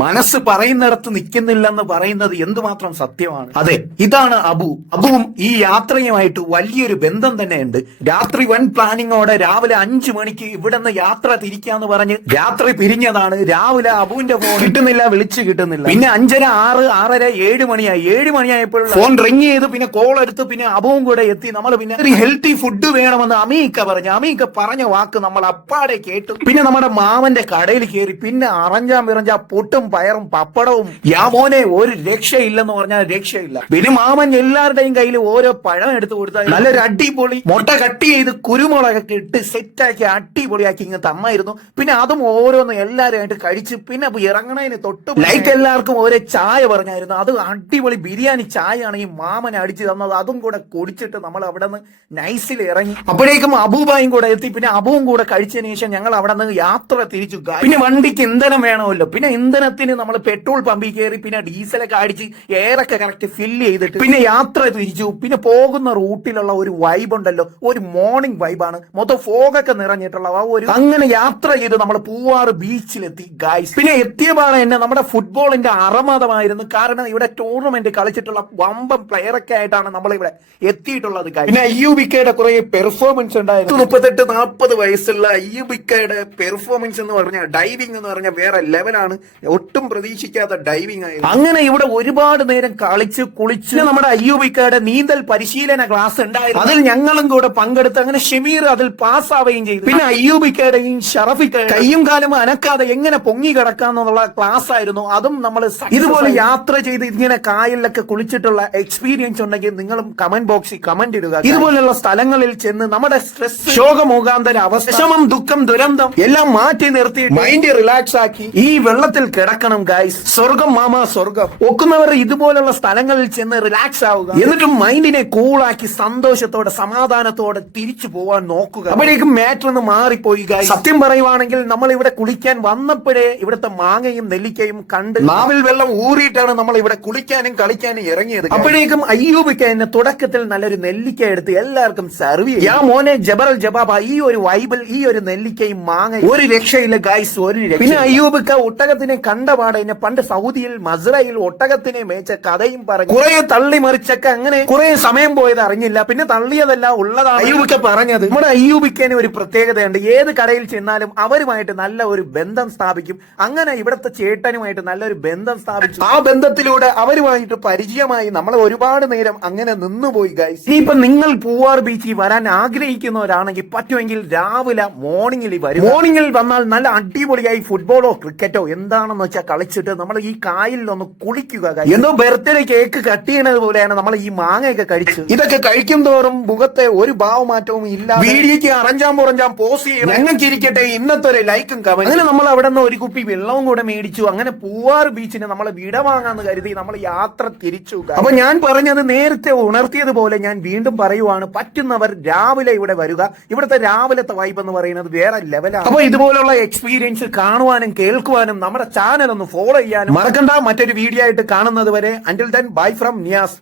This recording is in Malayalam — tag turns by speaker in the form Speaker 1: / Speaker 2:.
Speaker 1: മനസ്സ് പറയുന്നിടത്ത് നിൽക്കുന്നില്ലെന്ന് പറയുന്നത് എന്തുമാത്രം സത്യമാണ്? അതെ ഇതാണ് അബു. അബുവും ഈ യാത്രയുമായിട്ട് വലിയൊരു ബന്ധം തന്നെയുണ്ട്. രാത്രി വൻ പ്ലാനിങ്ങോടെ രാവിലെ അഞ്ചു മണിക്ക് ഇവിടെ നിന്ന് യാത്ര തിരിക്കാന്ന് പറഞ്ഞ് രാത്രി പിരിഞ്ഞതാണ്. രാവിലെ അബുവിന്റെ ഫോൺ കിട്ടുന്നില്ല വിളിച്ചു കിട്ടുന്നില്ല. പിന്നെ അഞ്ചര ആറ് ആറര ഏഴ് മണിയായി. ഏഴ് മണിയായപ്പോൾ ഫോൺ റിങ് ചെയ്ത് പിന്നെ കോൾ എടുത്ത് പിന്നെ അബുവും കൂടെ എത്തി. നമ്മൾ പിന്നെ ഒരു ഹെൽത്തി ഫുഡ് വേണമെന്ന് അമീക്ക പറഞ്ഞു. അമീക്ക പറഞ്ഞ വാക്ക് നമ്മൾ അപ്പാടെ കേട്ടു. പിന്നെ നമ്മുടെ മാമന്റെ കടയിൽ കയറി പിന്നെ അറഞ്ചാം വിറഞ്ചാ പൊട്ടും പയറും പപ്പടവും. യാ മോനെ ഒരു രക്ഷയില്ലെന്ന് പറഞ്ഞാൽ രക്ഷയില്ല. പിന്നെ മാമൻ എല്ലാവരുടെയും കയ്യിൽ ഓരോ പഴം എടുത്തു കൊടുത്താൽ നല്ലൊരു അടിപൊളി മുട്ട കട്ട് ചെയ്ത് കുരുമുളകൊക്കെ ഇട്ട് സെറ്റാക്കി അടിപൊളിയാക്കി ഇങ്ങനെ തന്നായിരുന്നു. പിന്നെ അതും ഓരോന്നും എല്ലാവരുമായിട്ട് കഴിച്ച് പിന്നെ ഇറങ്ങണതിന് തൊട്ട് ലൈക്ക് എല്ലാവർക്കും ഓരോ ചായ പറഞ്ഞായിരുന്നു. അത് അടിപൊളി ബിരിയാണി ചായയാണ് ഈ മാമൻ അടിച്ചു തന്നത്. അതും കൂടെ കുടിച്ചിട്ട് നമ്മൾ അവിടെ നിന്ന് നൈസിൽ ഇറങ്ങി. അപ്പോഴേക്കും അബൂബായും കൂടെ എത്തി. പിന്നെ അബുവും കൂടെ കഴിച്ചതിന് ശേഷം ഞങ്ങൾ അവിടെ നിന്ന് യാത്ര തിരിച്ചു. പിന്നെ വണ്ടിക്ക് ഇന്ധനം വേണമല്ലോ. പിന്നെ ഇന്ധനത്തിന് നമ്മൾ പെട്രോൾ പമ്പിൽ കയറി പിന്നെ ഡീസലൊക്കെ അടിച്ച് എയറൊക്കെ കറക്റ്റ് ഫില്ല് ചെയ്തിട്ട് പിന്നെ യാത്ര തിരിച്ചു. പിന്നെ പോകുന്ന റൂട്ടിലുള്ള ഒരു വൈബ് ഉണ്ടല്ലോ. ഒരു മോർണിംഗ് വൈബാണ് മൊത്തം ഫോഗൊക്കെ നിറഞ്ഞിട്ടുള്ള ആ ഒരു അങ്ങനെ യാത്ര ചെയ്ത് നമ്മൾ പൂവാറ് ബീച്ചിലെത്തി ഗായ്സ് പിന്നെ എത്തിയപാട് തന്നെ നമ്മുടെ ഫുട്ബോളിന്റെ അറമതമായിരുന്നു. കാരണം ഇവിടെ ടൂർണമെന്റ് കളിച്ചിട്ടുള്ള വമ്പം പ്ലെയറൊക്കെ ആയിട്ടാണ് നമ്മൾ ഇവിടെ എത്തിയിട്ടുള്ളത്. പിന്നെ അയ്യൂബിക്കയുടെ കുറെ പെർഫോമൻസ് ഉണ്ടായിരുന്നു. മുപ്പത്തെട്ട് നാൽപ്പത് വയസ്സുള്ള അയ്യൂബിക്കയുടെ പെർഫോമൻസ് എന്ന് പറഞ്ഞാൽ ഡൈവിംഗ് എന്ന് പറഞ്ഞാൽ വേറെ ലെവലാണ് ഒട്ടും പ്രതീക്ഷിക്കാത്ത ഡൈവിംഗ് ആയിരുന്നു. അങ്ങനെ ഇവിടെ ഒരുപാട് നേരം കളിച്ച് കുളിച്ച്. നമ്മുടെ അയ്യൂബിക്കയുടെ നീന്തൽ പരിശീലന ക്ലാസ് ഉണ്ടായിരുന്നു. അതിൽ ഞങ്ങളും കൂടെ പങ്കെടുത്ത് അങ്ങനെ ഷമീർ അതിൽ പാസ്സാവുകയും ചെയ്തു. പിന്നെ അയ്യൂബിക്കയുടെയും ഷറഫിക്കയുടെ കയ്യും കാലും അനക്കാതെ എങ്ങനെ പൊങ്ങി കിടക്കാന്നുള്ള ക്ലാസ് ആയിരുന്നു. അതും നമ്മൾ ഇതുപോലെ യാത്ര ചെയ്ത് ഇങ്ങനെ കായലിലൊക്കെ കുളിച്ചിട്ടുള്ള എക്സ്പീരിയൻസ് ഉണ്ടെങ്കിൽ നിങ്ങളും കമന്റ് ബോക്സിൽ കമന്റ് ഇടുക. ഇതുപോലുള്ള സ്ഥലങ്ങളിൽ ചെന്ന് നമ്മുടെ സ്ട്രെസ് ശോകമോകാന്തര അവസ്ഥ ദുഃഖം ദുരന്തം എല്ലാം മാറ്റി നിർത്തി മൈൻഡ് റിലാക്സ് ആക്കി. ഈ വെള്ളത്തിൽ കിടക്കണം ഗൈസ് സ്വർഗം മാമ സ്വർഗം. ഒക്കുന്നവർ ഇതുപോലുള്ള സ്ഥലങ്ങളിൽ ചെന്ന് റിലാക്സ് ആവുക. എന്നിട്ടും മൈൻഡിനെ കൂളാക്കി സന്തോഷത്തോടെ സമാധാനത്തോടെ തിരിച്ചു പോവാൻ നോക്കുക. അപ്പോഴേക്കും മാറ്റർ ഒന്ന് മാറിപ്പോയി ഗൈസ് സത്യം പറയുവാണെങ്കിൽ നമ്മൾ ഇവിടെ കുളിക്കാൻ വന്നപ്പോഴേ ഇവിടുത്തെ മാങ്ങയും നെല്ലിക്കയും കണ്ട് നാവിൽ വെള്ളം ഊറിയിട്ടാണ് നമ്മൾ ഇവിടെ കുളിക്കാനും കളിക്കാനും ഇറങ്ങിയത് അപ്പോഴേക്കും അയ്യൂബിക്ക എന്നെ തുടക്കത്തിൽ നല്ലൊരു നെല്ലിക്ക എടുത്ത് എല്ലാവർക്കും സെർവ് ചെയ്യും യാ മോനെ ജബറൽ ജബാബ ഈ ഒരു വൈബിൽ ഈ ഒരു നെല്ലിക്കയും മാങ്ങ ഒരു രക്ഷയില്ല ഗൈസ് ഒരു രക്ഷ പിന്നെ അയ്യൂബിക്ക ഒട്ടകത്തിനെ കണ്ടപാടെ എന്നെ പണ്ട് സൗദിയിൽ മസ്രയിൽ ഒട്ടകത്തിനെ മേച്ച കഥയും പറഞ്ഞു കുറെ തള്ളി മറിച്ചൊക്കെ അങ്ങനെ കുറെ സമയം പോയത് അറിഞ്ഞില്ല. പിന്നെ തള്ളിയതല്ല ഉള്ളതാണ്. അയ്യൂബിക്ക പറഞ്ഞത്. നമ്മുടെ അയ്യൂബിക്കന് ഒരു പ്രത്യേകതയുണ്ട്. ഏത് കടയിൽ ചെന്നാലും അവരുമായിട്ട് നല്ല ഒരു ബന്ധം സ്ഥാപിക്കും. അങ്ങനെ ഇവിടുത്തെ ചേട്ടനുമായിട്ട് നല്ലൊരു ബന്ധം സ്ഥാപിച്ചു. ആ ബന്ധത്തിലൂടെ അവരുമായിട്ട് പരിചയമായി നമ്മൾ ഒരുപാട് നേരം അങ്ങനെ നിന്നുപോയി ഗൈസ് ഇനിയിപ്പൊ നിങ്ങൾ പൂവാർ ബീച്ചിൽ വരാൻ ആഗ്രഹിക്കുന്നവരാണെങ്കിൽ പറ്റുമെങ്കിൽ രാവിലെ മോർണിംഗിൽ വരും മോർണിംഗിൽ വന്നാൽ നല്ല അടിപൊളിയായി ഫുട്ബോളോ ക്രിക്കറ്റോ എന്താണെന്ന് വെച്ചാൽ കളിച്ചിട്ട് നമ്മൾ ഈ കായലിൽ ഒന്ന് കുളിക്കുക എന്നും എന്തോ ബർത്ത്ഡേ കേക്ക് കട്ട് ചെയ്യണത് പോലെയാണ് നമ്മൾ ഈ മാങ്ങയൊക്കെ കഴിച്ച്. ഇതൊക്കെ കഴിക്കും തോറും മുഖത്തെ ഒരു ഭാവമാറ്റവും ഇല്ല വീഡിയോക്ക് അറഞ്ചാം പുറഞ്ചാം പോസ് ചെയ്യണം. ഞങ്ങൾക്ക് ഇരിക്കട്ടെ ഇന്നത്തെ ഒരു ലൈക്കും കമന്റ് അങ്ങനെ നമ്മൾ അവിടെ നിന്ന് ഒരു കുപ്പി വെള്ളവും കൂടെ മേടിച്ചു. അങ്ങനെ പൂവാർ ബീച്ചിന് നമ്മൾ വിട വാങ്ങാന്ന് കരുതി നമ്മൾ യാത്ര തിരിച്ചു അപ്പൊ ഞാൻ പറഞ്ഞത് നേരത്തെ ഉണർത്തിയതുപോലെ ഞാൻ വീണ്ടും പറയുവാണ് പറ്റുന്നവർ രാവിലെ ഇവിടെ വരിക. ഇവിടുത്തെ രാവിലത്തെ വൈബ് എന്ന് പറയുന്നത് വേറെ ലെവലാണ് അപ്പൊ ഇതുപോലുള്ള എക്സ്പീരിയൻസ് കാണുവാനും കേൾക്കുവാനും നമ്മുടെ ചാനൽ ഒന്ന് ഫോളോ ചെയ്യാനും മറക്കണ്ട മറ്റൊരു വീഡിയോ ആയിട്ട് കാണുന്നത് വരെ until then bye from Niyas